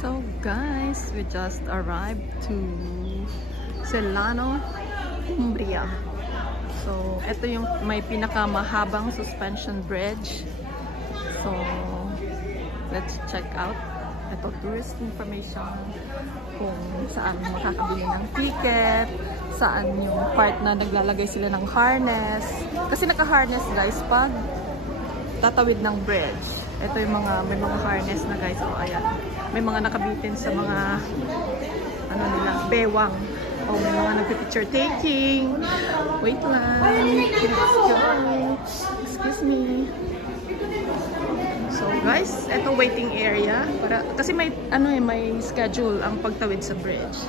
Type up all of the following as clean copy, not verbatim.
So guys, we just arrived to Celano, Umbria. So ito yung may pinakamahabang suspension bridge. So let's check out ito, tourist information, kung saan makakabili ng ticket, saan yung part na naglalagay sila ng harness. Kasi naka-harness guys pag tatawid ng bridge. Ito yung may mga harness na guys. So ayan, may mga nakabitin sa mga ano nila, bewang. O may mga nagpipicture taking. Wait lang. Let's go. Excuse me. So guys, ito waiting area para kasi may may schedule ang pagtawid sa bridge.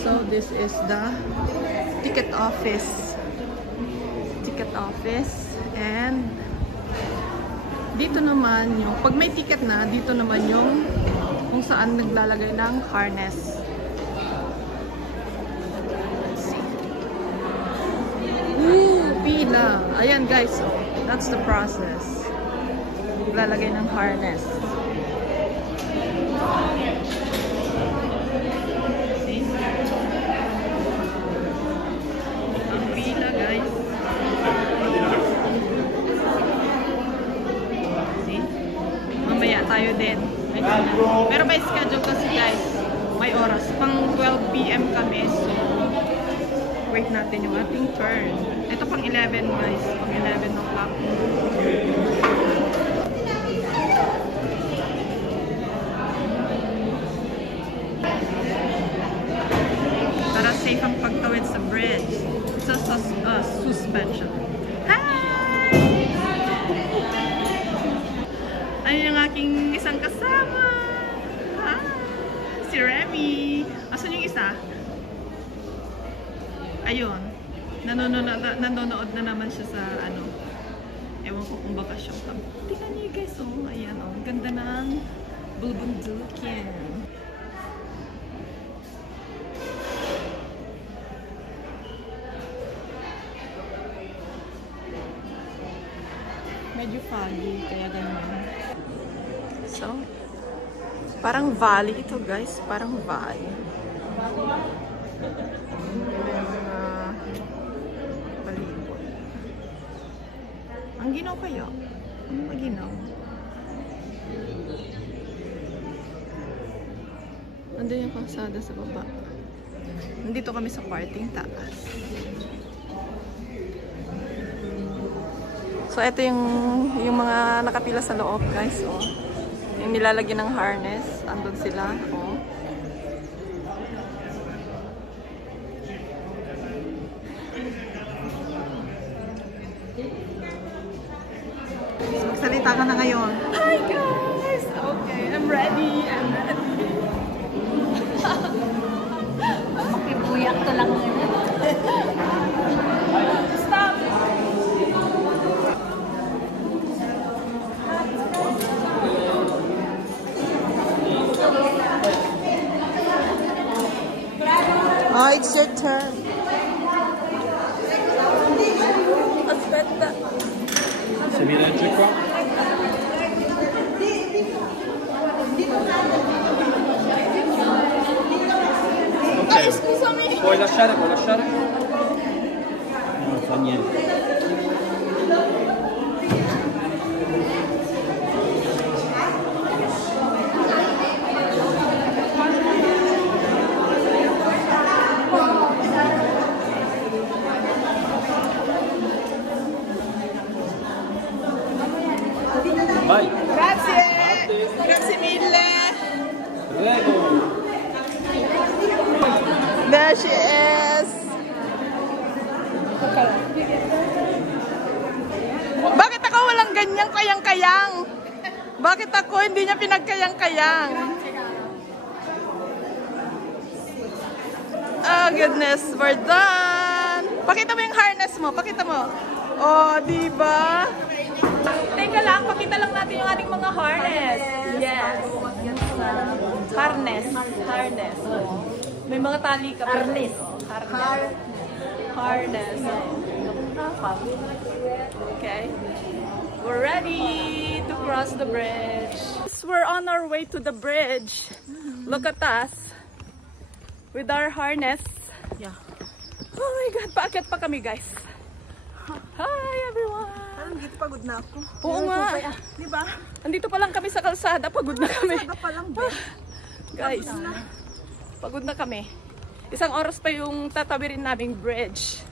So this is the ticket office. Ticket office, and dito naman yung pag may ticket na, dito naman yung kung saan naglalagay ng harness. Let's see. Ooh, pila. Ayan guys, so that's the process. Naglalagay ng harness. See? Ang pila guys. See? Mamaya tayo din. Pero may schedule kasi guys. May oras. Pang 12 PM kami. So, wait natin yung ating turn. Ito pang 11 guys. Pang 11 o'clock. Para safe ang pagtawid sa bridge. Sa suspension. Hi! Ayun yung aking isang kasama. Hi! Si Remy. Asan yung isa? Ayun. Nanonood na naman siya sa ewan ko kung bakasyon. Tingnan niyo guys, oh. Ayan, oh. Ganda ng bulbundukin. Medyo foggy, kaya ganyan. So, parang valley ito guys. Parang valley. Palibot. Ang ginaw kaya? Ano maginaw? Nandun yung kalsada sa baba. Nandito kami sa parting taas. So, ito yung mga nakapila sa loob, guys. Oh. Yung nilalagyan ng harness. Andun sila. Oh. So, magsalita ka na ngayon. Hi, guys! Okay, I'm ready. I'm ready. Makibuyak to lang ngayon. Oh, it's your turn. Aspetta. Se mi regge qua. Ok. Ay, scusami. Puoi lasciare? Non fa niente. Vai. Grazie. Grazie mille. Prego. There she is. Bakit ako walang ganyang kayang-kayang? Bakit ako hindi niya pinagkayang-kayang? Oh goodness, we're done. Pakita mo yung harness mo, pakita mo. Oh, diba? Teka lang, pakita lang natin yung ating mga harness. Yes. Harness. May mga tali ka. Harness. Harness. Okay. We're ready to cross the bridge. We're on our way to the bridge. Look at us. With our harness. Yeah. Oh my God, paakyat pa kami guys. Hi everyone! Parang dito pagod na ako. Oo nga. Di ba? Andito pa lang kami sa kalsada, pagod na kami. Sada pa lang ba? Guys, pagod na kami. Isang oras pa yung tatawirin naming bridge.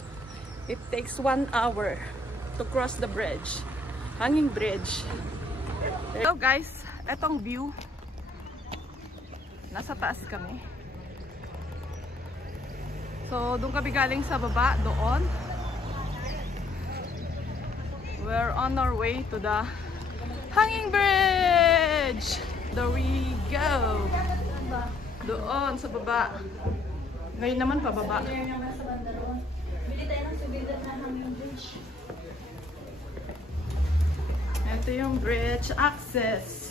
It takes 1 hour to cross the bridge. Hanging bridge. So guys, etong view. Nasa taas kami. So, doon kami galing sa baba, doon. We're on our way to the hanging bridge. There we go. Doon sa baba. Ngayon naman pababa. Bili tayo ng subilan na hanging bridge. Ito yung bridge access.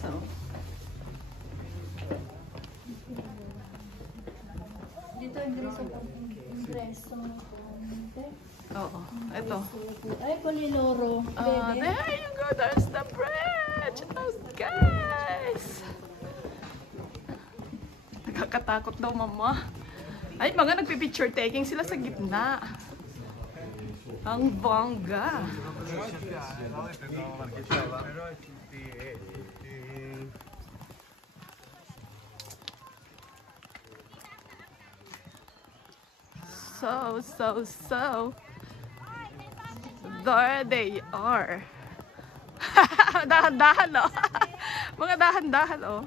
So, Dito ingreso po. Ingreso ng konti. oo. Ito. Ay, Poliloro. There you go. There's the bridge. Oh, guys. Nakakatakot daw, mama. Ay, mga nagpipicture taking sila sa gitna. Ang bongga. So. There they are. Dahan-dahan, oh. Mga dahan-dahan, oh.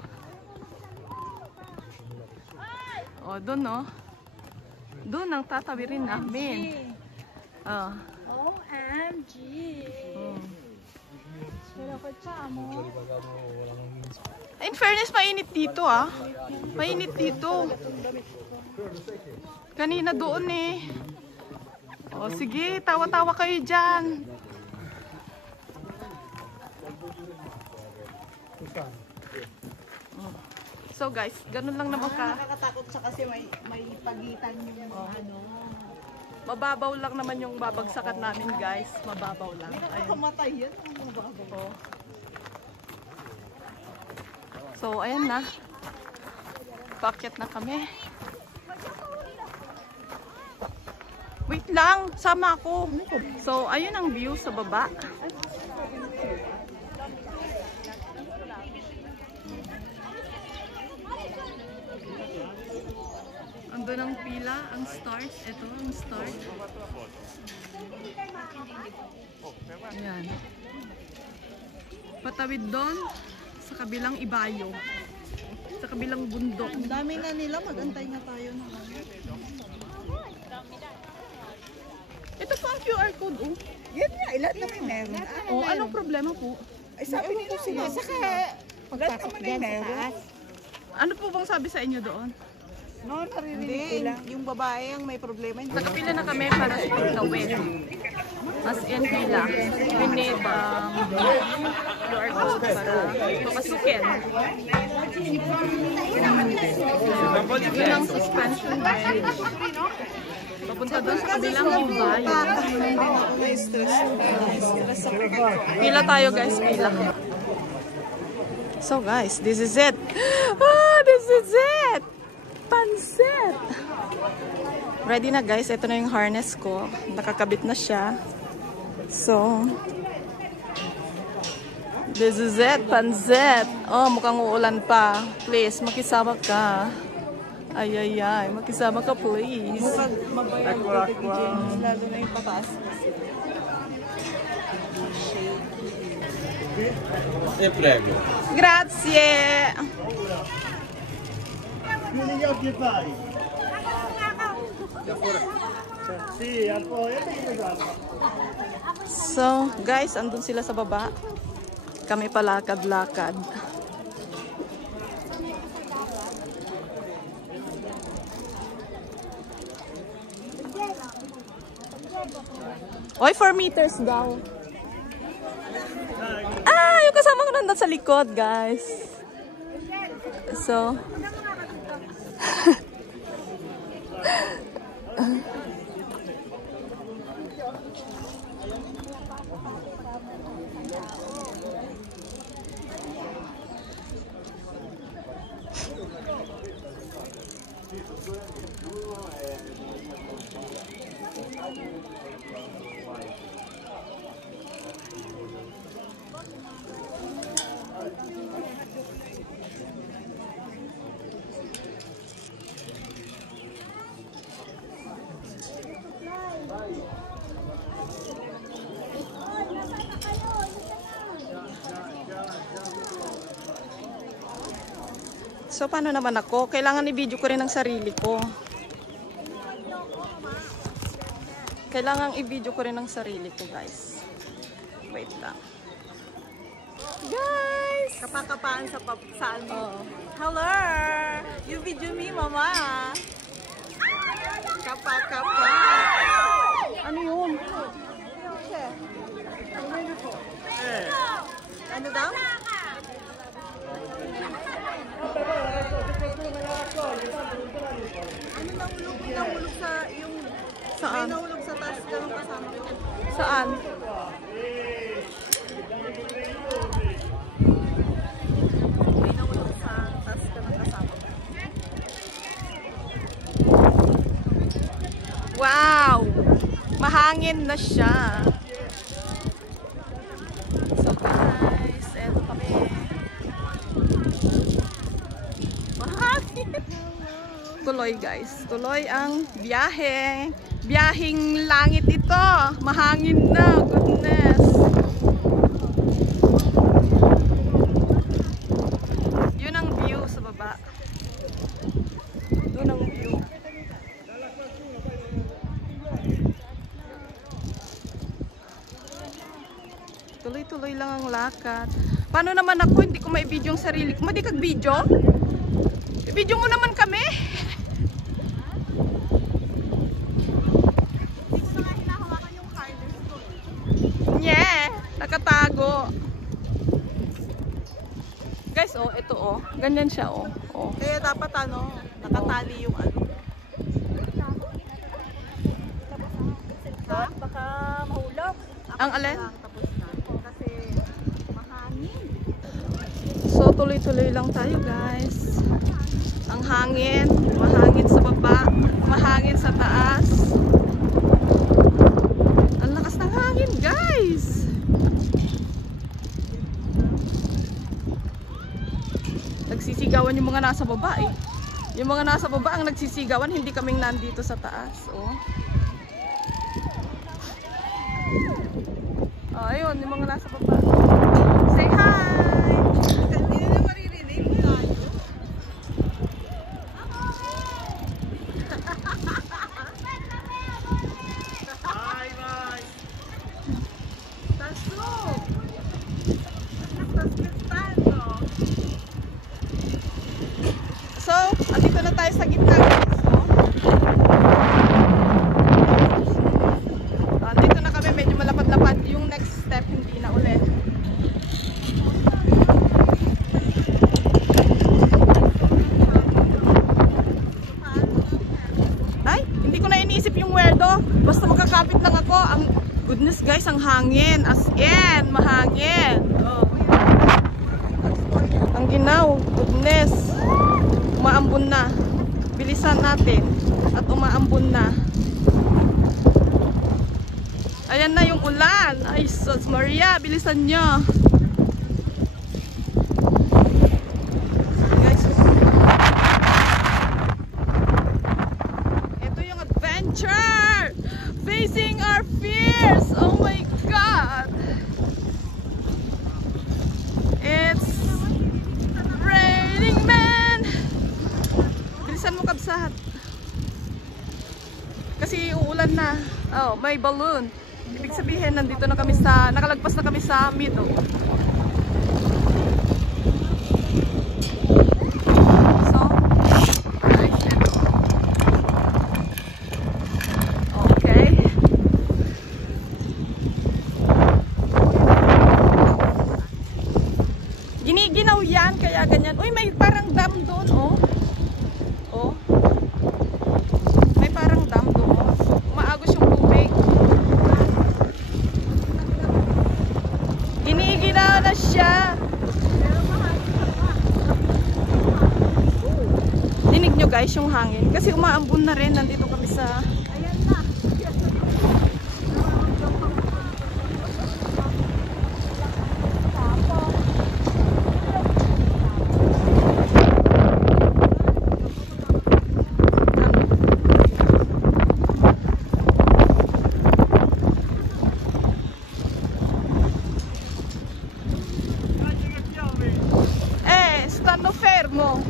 Oh, doon, oh. Doon ang tatawirin namin. Oh. OMG. Pero ko mo. In fairness, mainit dito, ah. Mainit dito. Kanina doon, eh. O, sige, tawa-tawa kayo dyan. So guys, ganun lang naman ka. Nakakatakot siya kasi may pagitan yung ano. Mababaw lang naman yung babagsakan namin guys. Mababaw lang. Ayun. Kamatay yan. Mababaw. Oh. So, ayan na. Paakyat na kami. Wait lang, sama ako. So, ayun ang view sa baba. Andun ang pila, ang start. Ito, ang start. Ayan. Patawid doon sa kabilang ibayo. Sa kabilang bundok. Ang dami na nila. Mag-antay nga tayo na. Ito po ang QR code, oh. Yan nga, ilan na may meron. Oh, anong problema po? Ay, sabi nila sila. Saka, pagpasok dyan sa taas. Ano po bang sabi sa inyo doon? No, naririnig ko lang. Yung babae ang may problema. Nakapila na kami para sa pagtawid. As in pila. We need QR code para papasukin. Yun ang suspension bridge. Papunta doon sa kabilang ibayo. May stress. Pila tayo guys, pila. So guys, this is it. Ah, this is it! Pansit! Ready na guys, ito na yung harness ko. Nakakabit na siya. So, this is it, pansit. Oh, mukhang uulan pa. Please, makisama ka. Ay, makisama ka please. Mabayang Tita James, lalo na yung pataas. Prego. Grazie! Chiudi gli occhi e vai. Sì, poi So, guys, andun sila sa baba. Kami palakad-lakad. Oy, 4 meters daw. Ah, yung kasama ko nandun sa likod, guys. So, So, paano naman ako? Kailangan i-video ko rin ang sarili ko. Kailangan i-video ko rin ang sarili ko, guys. Wait lang. Guys! Kapakapaan sa saan mo? Oh. Hello! You video me, mama! Kapakapa! Ano yun? Ano daw? Ano nahulog sa yung... Saan? May nahulog sa taas ka ng kasama ko. Saan? May nahulog sa taas ka ng kasama ko. Wow! Mahangin na siya. So guys, eto kami. Mahangin! Tuloy guys. Tuloy ang biyahe. Biyahing langit ito. Mahangin na. Goodness. Yun ang view sa baba. Doon ang view. Tuloy-tuloy lang ang lakad. Paano naman ako? Hindi ko ma-video yung sarili ko. Madi kag-video? I-video mo naman kami. Hindi ko na nga hinahawakan yung harness ko. Yeah! Nakatago. Guys, oh, ito oh. Ganyan siya oh. Oh. Kaya dapat ano, nakatali yung ano. Ha? Baka mahulog. Ang alin? Tapos na. Kasi mahangin. So, tuloy-tuloy lang tayo guys. Ang hangin. Mahangin sa baba. Mahangin sa taas. Ang lakas ng hangin guys. Nagsisigawan yung mga nasa baba eh. Yung mga nasa baba ang nagsisigawan. Hindi kaming nandito sa taas. Oh. Oh, ayun, yung mga nasa baba. Say hi! Hindi na maririnig tayo. Bye, bye. Taso! Taso! So, andito na tayo sa gitna guys. So, andito na kami, medyo malapad-lapad. Yung next step, hindi na ulit. Ay, hindi ko na iniisip yung werdo. Basta makakapit lang ako. Ang goodness guys, ang hangin. As in, mahangin. Oh. Ang ginaw, goodness. Umaambon na. Bilisan natin. At umaambon na. Ayan na yung ulan. Ay, Sos Maria, bilisan nyo. Guys, ito yung adventure. Facing our fears. Oh my God. It's raining men. Bilisan mo kabsat. Kasi uulan na. Oh, may balloon. Ibig sabihin, nandito na kami sa, nakalagpas na kami sa middle. So, guys, ito. Okay. Giniginaw yan, kaya ganyan. Uy, may parang dam doon, oh. Oh. May parang dam doon. Umaagos yung tubig. Giniginaw na guys yung hangin. Kasi umaambon na rin. Nandito kami sa... Ayan na. Stanno fermo.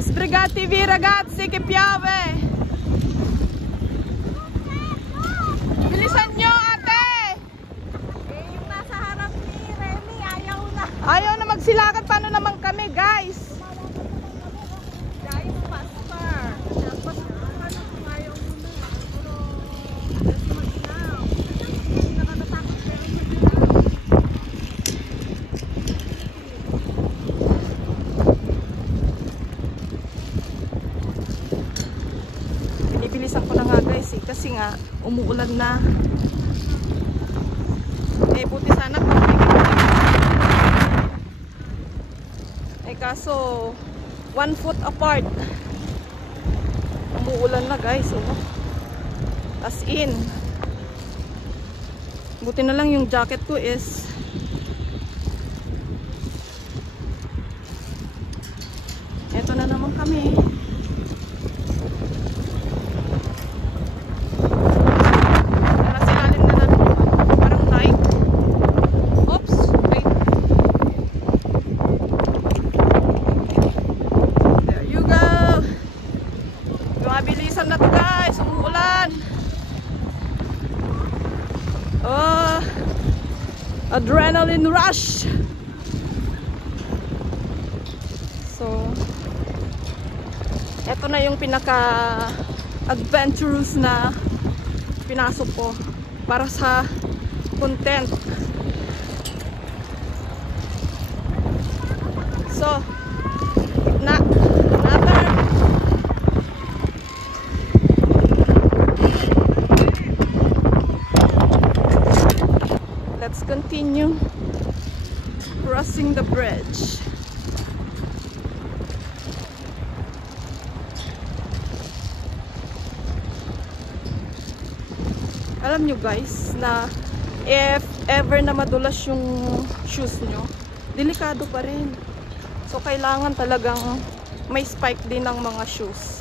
Sbrigatevi ragazzi che piove. Bilisan nyo ate. Yung nasa harap ni Remy, ayaw na. Ayaw na magsilakan. Paano naman kami guys? Dahil pastor. Tapos, ano kung ayaw mo na. Pero, kasi mag-inaw. Nakakatakot pero mag-inaw. Bilisan ko na nga guys eh, kasi nga umuulan na. Eh buti sana kung eh kaso 1 foot apart. Umuulan na guys, oh. As in. Buti na lang yung jacket ko is eto na naman kami. Mabilisan na to guys, umuulan. Oh, adrenaline rush. So, eto na yung pinaka adventurous na pinasok ko para sa content. So, let's continue crossing the bridge. Alam nyo guys na if ever na madulas yung shoes nyo, delikado pa rin. So kailangan talagang may spike din ng mga shoes.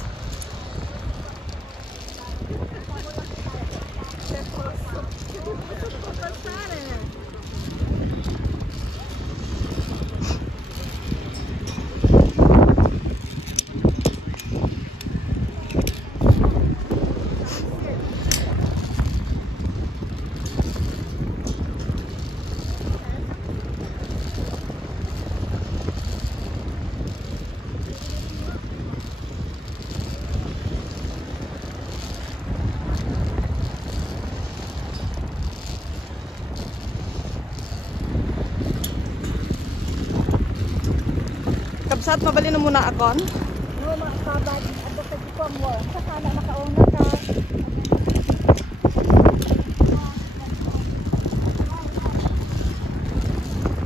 Kabsat, mabali na muna akon. No, makakabad. Ado ka di ko mo. Saka na nakauna ka.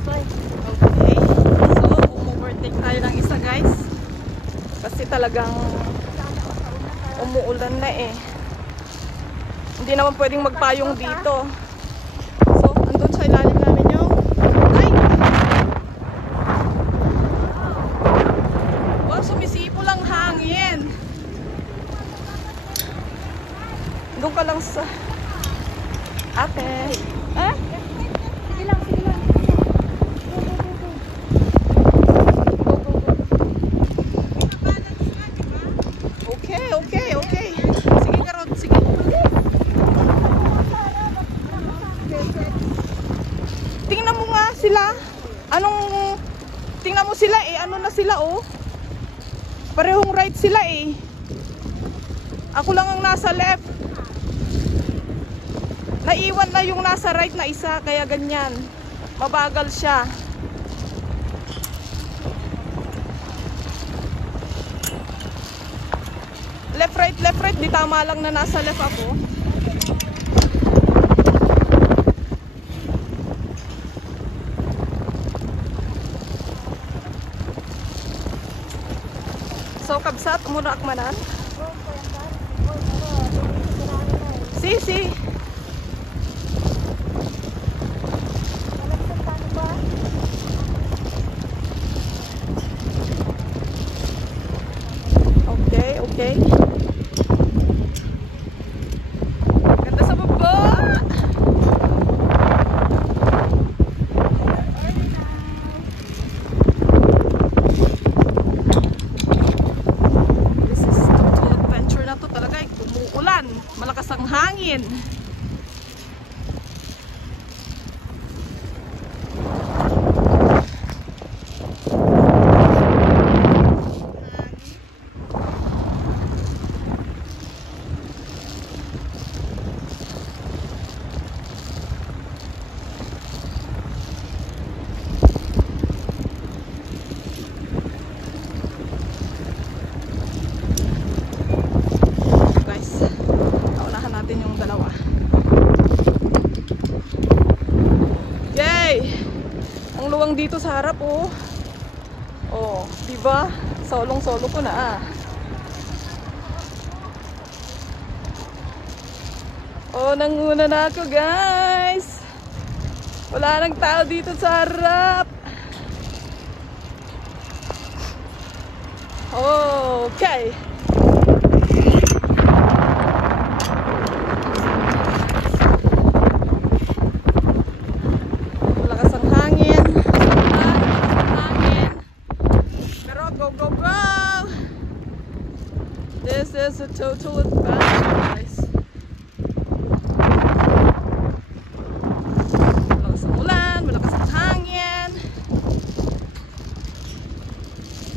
Okay. So, umuvertake tayo ng isa guys. Kasi talagang umuulan na eh. Hindi naman pwedeng magpayong dito. So, andun sa ilalim namin yung sumisipo lang hangin. Doon ka lang sa ate. Eh? Sige lang, sige lang. Okay, okay, okay. Sige karot, sige. Tingnan mo nga sila. Tingnan mo sila eh. Ano na sila oh. Parehong right sila eh. Ako lang ang nasa left. Naiwan na yung nasa right na isa. Kaya ganyan. Mabagal siya. Left right. Di tama lang na nasa left ako. So, kabsat, umuna akmanan. Si. Okay. Ganda sa baba. This is total adventure na to talaga. Umuulan. Malakas ang hangin. Dito sa harap di ba? Solong-solo ko na. Nanguna na ako, guys. Wala nang tao dito sa harap. Okay. This is a total adventure, guys. Malakas ang ulan, malakas ang hangin.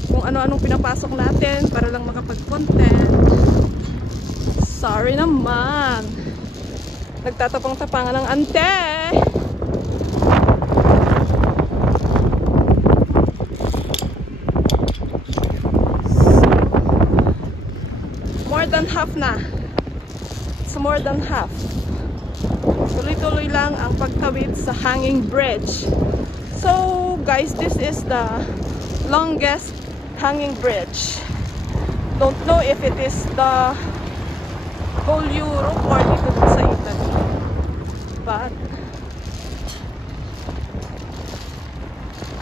Kung ano-anong pinapasok natin para lang makapag-content. Sorry naman. Nagtatapang-tapangan ng ante. More than half na. It's more than half. Tuloy-tuloy lang ang pagtawid sa hanging bridge. So guys, this is the longest hanging bridge. Don't know if it is the whole Europe or dito sa Italy. But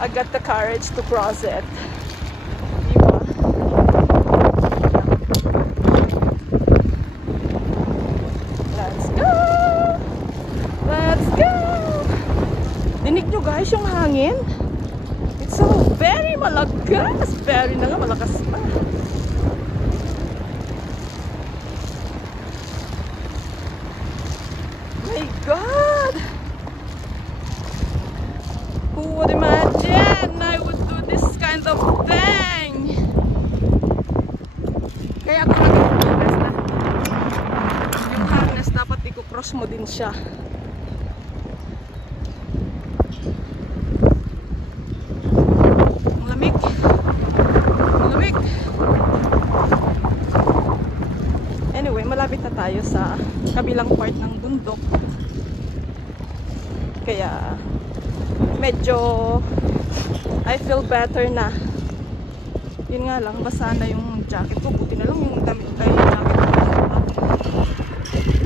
I got the courage to cross it. Dinig nyo guys yung hangin? It's so very malakas. Very na nga, malakas pa. My God! Who would imagine I would do this kind of thing? Kaya ako nag-harness na. Yung harness dapat i-cross mo din siya. Anyway, malapit na tayo sa kabilang part ng bundok. Kaya medyo I feel better na. Yun nga lang, basa na yung jacket ko. Buti na lang yung damit ay jacket ko.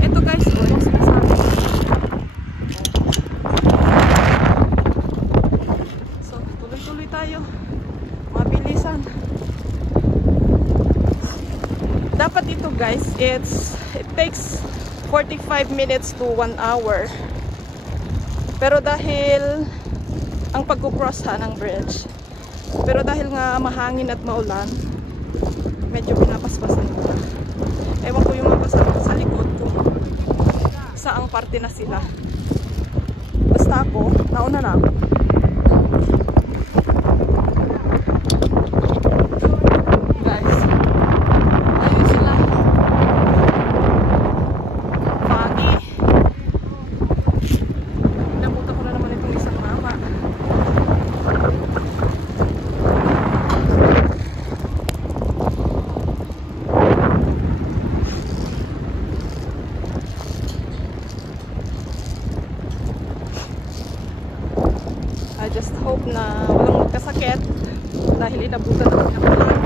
Ito guys, yung sinasabi ko. So, tuloy-tuloy tayo. Mabilisan. Dapat ito guys, it takes 45 minutes to 1 hour. Pero dahil ang pagkukross ng bridge. Pero dahil nga mahangin at maulan, medyo pinapaspasan ko na. Ewan ko yung mga kasama sa likod kung saang parte na sila. Basta ako, nauna na ako. I just hope na walang magkasakit dahil inabutan naman ng ulan.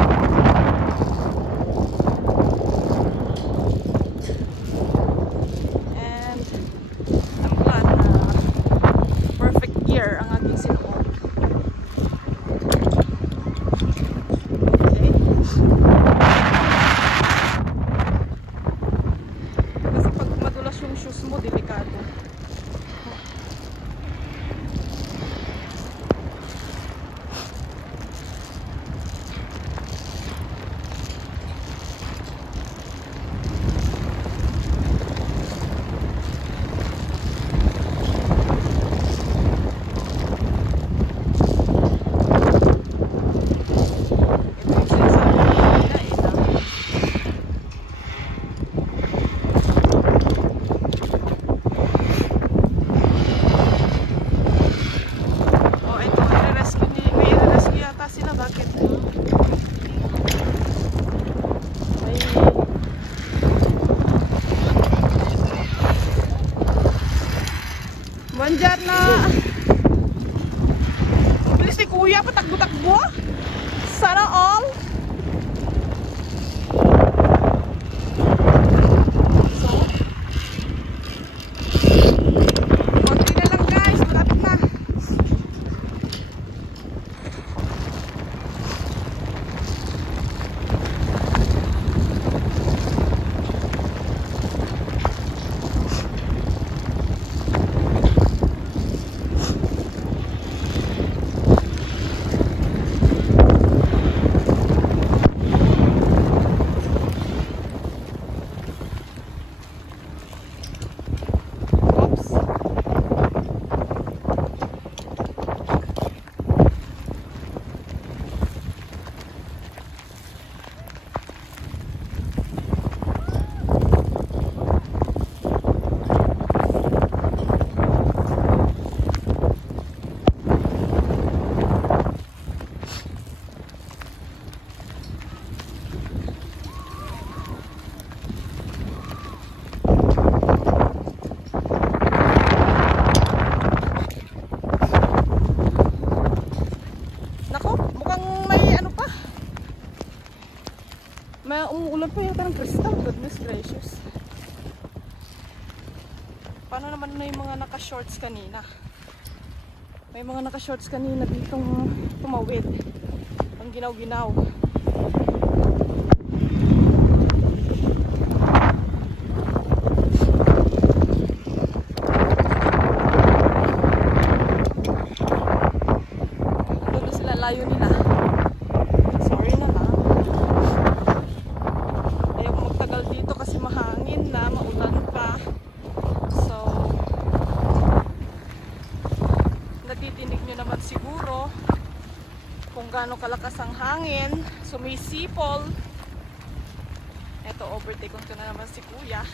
May umuulan pa yata ng kristal. Goodness gracious. Paano naman na yung mga naka-shorts kanina? May mga naka-shorts kanina ditong tumawid. Ang ginaw-ginaw. Doon na sila, layo nila. Sorry na lang. Ayaw magtagal dito kasi mahangin na, maulan pa. So, natitinig nyo naman siguro kung gaano kalakas ang hangin, sumisipol. Eto, overtake ko na naman si Kuya.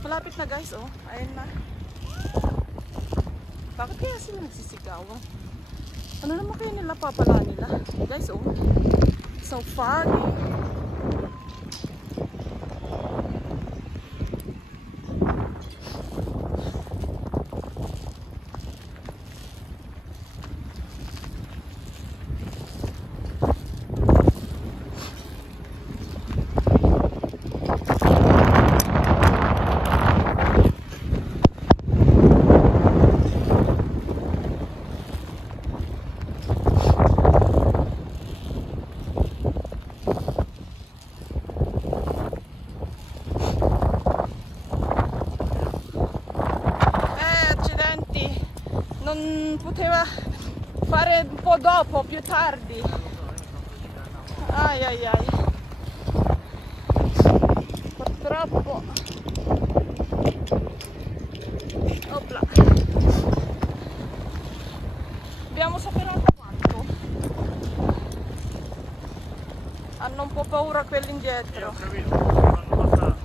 Malapit na guys, oh. Ayun na. Bakit kaya sila nagsisigawan? Ano naman kaya nila papala nila? Guys, oh. So foggy. Non poteva fare un po' dopo, più tardi. Ai ai ai. Purtroppo. Opla. Abbiamo superato quanto? Hanno un po' paura quelli indietro. Siamo in treno, siamo stati.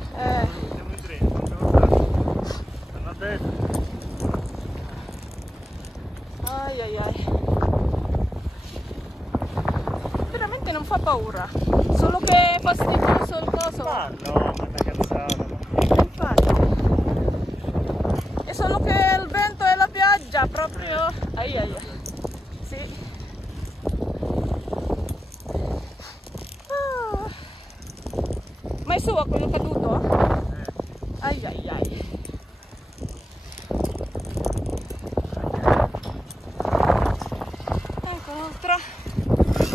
Hanno detto. Ai ai ai. Veramente non fa paura. Solo che è fastidioso il coso. Ma no, ma da cazzata. Infatti. È solo che il vento e la pioggia proprio. Ai ai ai. Sì. Ah. Ma è suo quello caduto? Ai ai ai.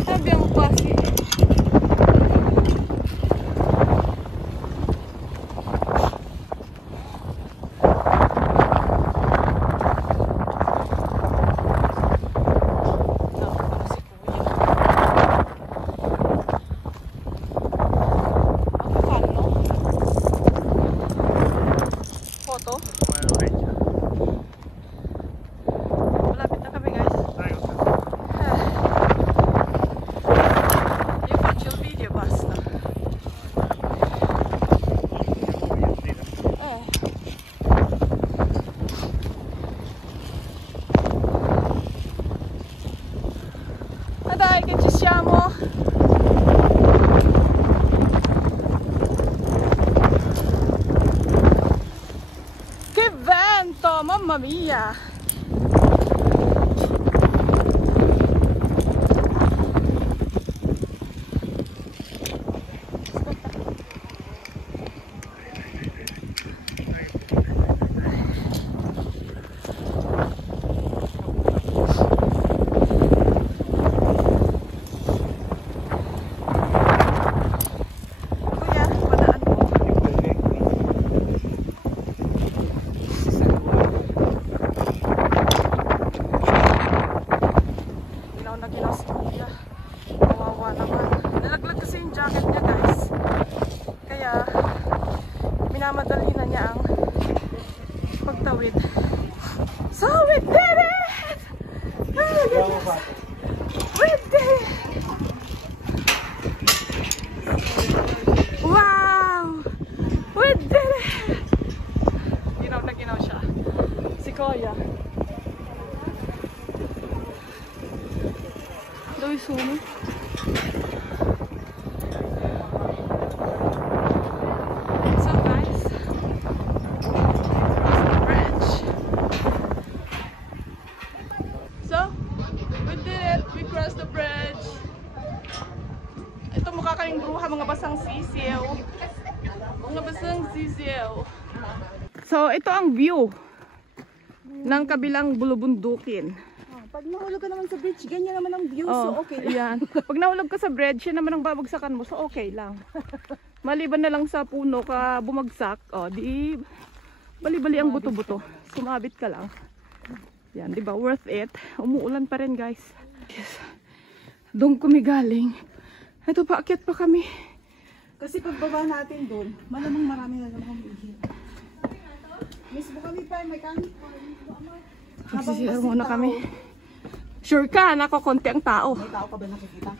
E abbiamo quasi foto. Malapit na kami guys. Basta. Ah dai che ci siamo. Che vento, mamma mia. Minamadali na niya ang pagtawid. So we did it! We did it! Wow! We did it! Ginaw na ginaw siya. Si Kuya. Dove sono? Ito mukha kaming bruha, mga basang sisiw. Mga basang sisiw. So, ito ang view ng kabilang bulubundukin. Pag nahulog ka naman sa bridge, ganyan naman ang view, Oh, so okay lang. Ayan. Pag nahulog ka sa bridge, yan naman ang babagsakan mo, so okay lang. Maliban na lang sa puno ka bumagsak, di bali-bali ang buto-buto. Sumabit ka lang. Yan, di ba? Worth it. Umuulan pa rin, guys. Yes. Doon kami galing. Ito pa, akyat pa kami. Kasi pagbaba natin doon, malamang marami na naman umihi. Mismo kami pa, may kanit pa. Magsisira muna kami. Sure ka, nako, konti ang tao. May tao ka ba nakikita?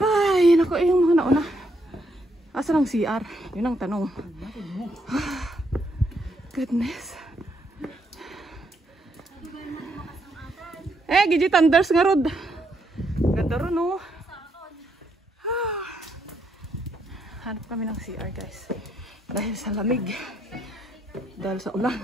Ay, nako, yung mga nauna. Asan ang CR? Yun ang tanong. Goodness. Gigi thunders nga rod. Ganda ron, no? Hanap kami ng CR, guys. Dahil sa lamig. Dahil sa ulan.